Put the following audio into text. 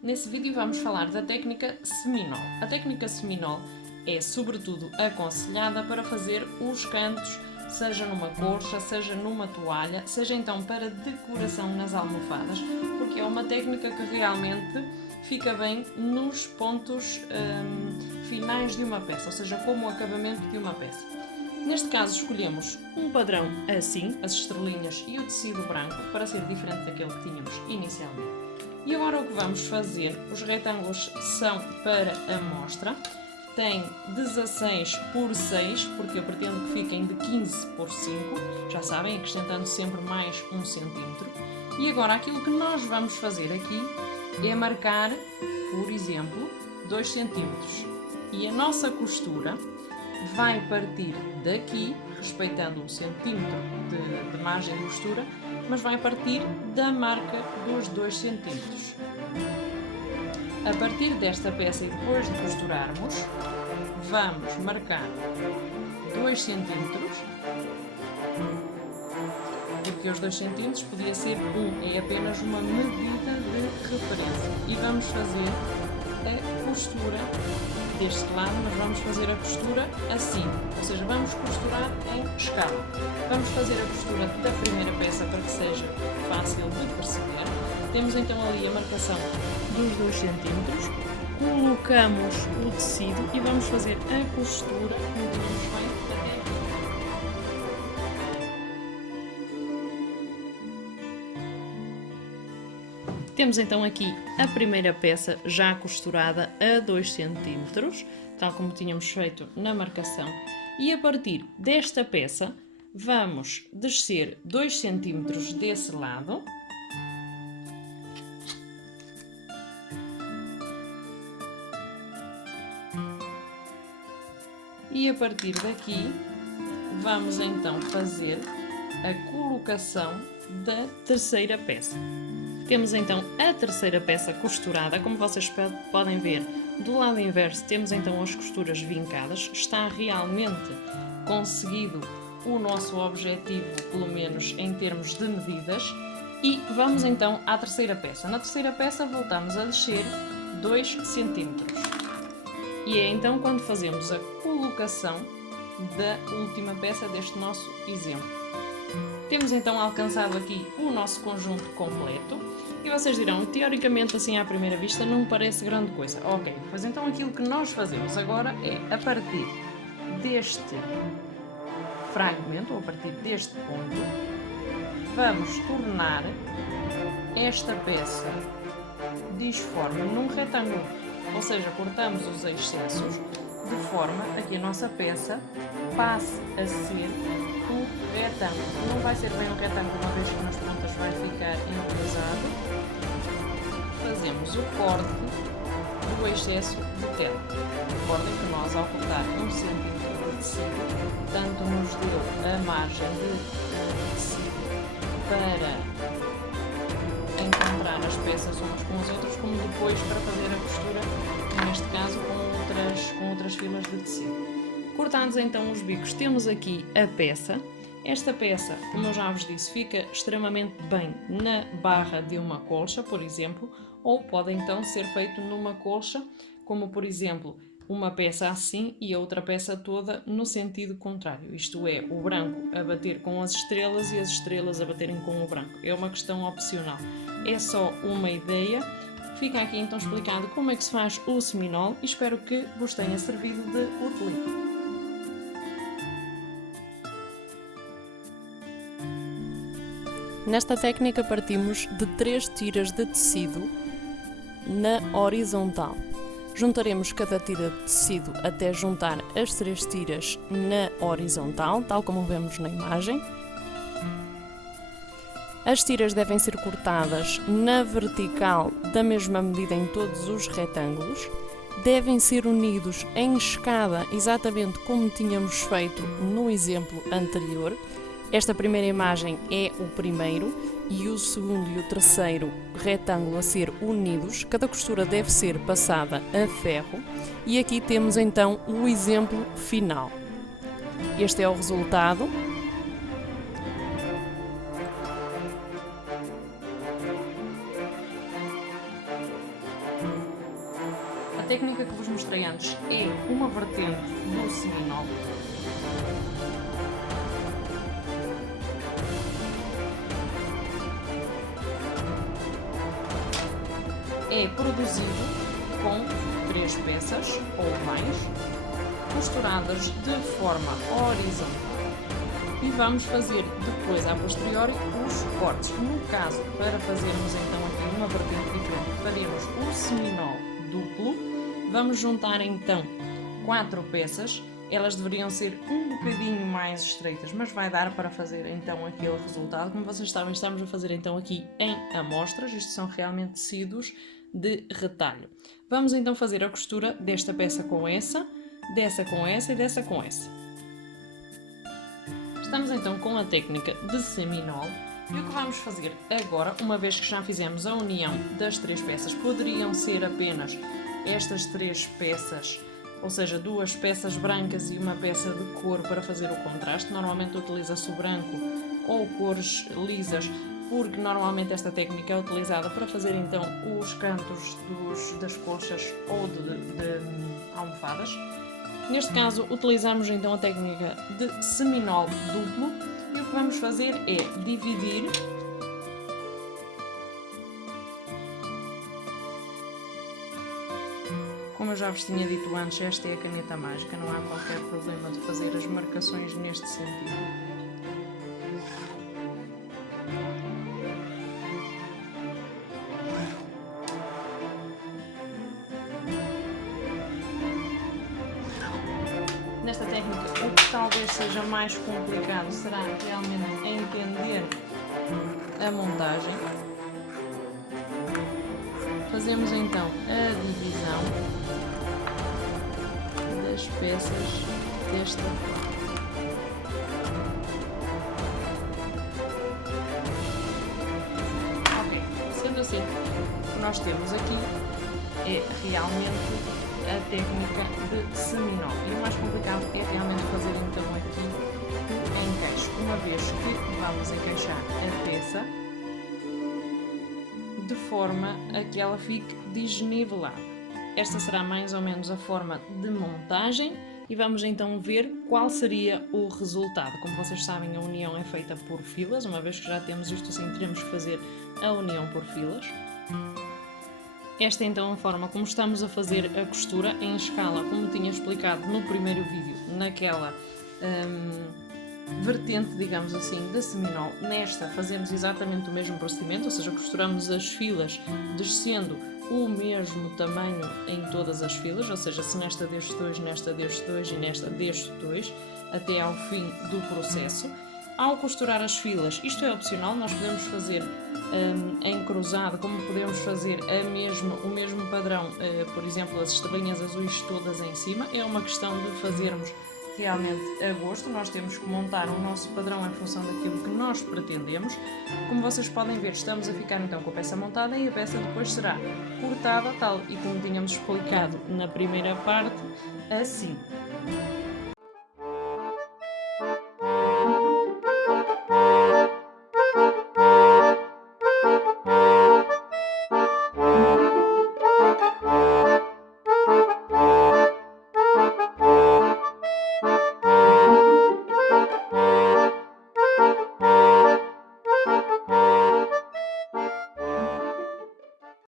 Nesse vídeo vamos falar da técnica seminol. A técnica seminol é sobretudo aconselhada para fazer os cantos, seja numa colcha, seja numa toalha, seja então para decoração nas almofadas, porque é uma técnica que realmente fica bem nos pontos finais de uma peça, ou seja, como o acabamento de uma peça. Neste caso escolhemos um padrão assim, as estrelinhas e o tecido branco, para ser diferente daquele que tínhamos inicialmente. E agora o que vamos fazer, os retângulos são para amostra, tem 16 por 6, porque eu pretendo que fiquem de 15 por 5, já sabem, acrescentando sempre mais 1 cm. E agora aquilo que nós vamos fazer aqui é marcar, por exemplo, 2 cm. E a nossa costura vai partir daqui, respeitando 1 cm de margem de costura, mas vai partir da marca dos 2 cm. A partir desta peça e depois de costurarmos, vamos marcar 2 cm, porque os 2 cm podia ser é apenas uma medida de referência. E vamos fazer a costura deste lado, mas vamos fazer a costura assim, ou seja, vamos costurar em escala. Vamos fazer a costura da primeira peça para que seja fácil de perceber. Temos então ali a marcação dos 2 cm, colocamos o tecido e vamos fazer a costura, continuamos bem até aqui. Temos então aqui a primeira peça já costurada a 2 cm, tal como tínhamos feito na marcação, e a partir desta peça vamos descer 2 cm desse lado e a partir daqui vamos então fazer a colocação da terceira peça. Temos então a terceira peça costurada, como vocês podem ver, do lado inverso temos então as costuras vincadas, está realmente conseguido o nosso objetivo, pelo menos em termos de medidas, e vamos então à terceira peça. Na terceira peça voltamos a descer 2 cm. E é então quando fazemos a colocação da última peça deste nosso exemplo. Temos então alcançado aqui o nosso conjunto completo e vocês dirão, teoricamente assim à primeira vista não parece grande coisa. Ok, pois então aquilo que nós fazemos agora é, a partir deste fragmento, ou a partir deste ponto, vamos tornar esta peça disforme num retângulo, ou seja, cortamos os excessos de forma a que a nossa peça passe a ser um retângulo. Não vai ser bem um retângulo, uma vez que nas pontas vai ficar enrosado. Fazemos o corte do excesso de tela. Recordem que nós, ao cortar 1 cm de tecido, tanto nos deu a margem de tecido para encontrar as peças umas com as outras, como depois para fazer a costura, neste caso com outras filas de tecido. Cortados então os bicos, temos aqui a peça. Esta peça, como eu já vos disse, fica extremamente bem na barra de uma colcha, por exemplo, ou pode então ser feito numa colcha, como por exemplo, uma peça assim e a outra peça toda no sentido contrário, isto é, o branco a bater com as estrelas e as estrelas a baterem com o branco. É uma questão opcional, é só uma ideia. Fica aqui então explicado como é que se faz o seminol e espero que vos tenha servido de útil. Nesta técnica partimos de 3 tiras de tecido na horizontal. Juntaremos cada tira de tecido até juntar as 3 tiras na horizontal, tal como vemos na imagem. As tiras devem ser cortadas na vertical da mesma medida em todos os retângulos devem ser unidos em escada, exatamente como tínhamos feito no exemplo anterior. Esta primeira imagem é o primeiro e o segundo e o terceiro retângulo a ser unidos. Cada costura deve ser passada a ferro e aqui temos então o exemplo final. Este é o resultado. A técnica que vos mostrei antes é uma vertente do seminol. É produzido com 3 peças ou mais, costuradas de forma horizontal. E vamos fazer depois, a posteriori, os cortes. No caso, para fazermos então aqui uma vertente diferente, faremos o seminol duplo. Vamos juntar então 4 peças. Elas deveriam ser um bocadinho mais estreitas, mas vai dar para fazer então aquele resultado. Como vocês sabem, estamos a fazer então aqui em amostras. Isto são realmente tecidos de retalho. Vamos então fazer a costura desta peça com essa, dessa com essa e dessa com essa. Estamos então com a técnica de seminol e o que vamos fazer agora, uma vez que já fizemos a união das 3 peças, poderiam ser apenas estas 3 peças, ou seja, 2 peças brancas e uma peça de cor para fazer o contraste. Normalmente utiliza-se o branco ou cores lisas, porque normalmente esta técnica é utilizada para fazer então os cantos das colchas ou de almofadas. Neste caso utilizamos então a técnica de seminol duplo e o que vamos fazer é dividir Como eu já vos tinha dito antes, esta é a caneta mágica, não há qualquer problema de fazer as marcações neste sentido. Nesta técnica, o que talvez seja mais complicado será realmente entender a montagem. Fazemos então a divisão das peças desta forma. Ok, sendo assim, o que nós temos aqui é realmente a técnica de seminol. E o mais complicado é realmente fazer então aqui o encaixe. Uma vez que vamos encaixar a peça de forma a que ela fique desnivelada. Esta será mais ou menos a forma de montagem e vamos então ver qual seria o resultado. Como vocês sabem, a união é feita por filas. Uma vez que já temos isto assim, teremos que fazer a união por filas. Esta é então a forma como estamos a fazer a costura em escala, como tinha explicado no primeiro vídeo, naquela vertente, digamos assim, da seminol. Nesta fazemos exatamente o mesmo procedimento, ou seja, costuramos as filas descendo o mesmo tamanho em todas as filas, ou seja, se nesta desce 2, nesta desce 2 e nesta desce 2, até ao fim do processo. Ao costurar as filas, isto é opcional, nós podemos fazer em cruzado, como podemos fazer o mesmo padrão, por exemplo, as estrelinhas azuis todas em cima. É uma questão de fazermos realmente a gosto. Nós temos que montar o nosso padrão em função daquilo que nós pretendemos. Como vocês podem ver, estamos a ficar então com a peça montada e a peça depois será cortada, tal e como tínhamos explicado na primeira parte, assim.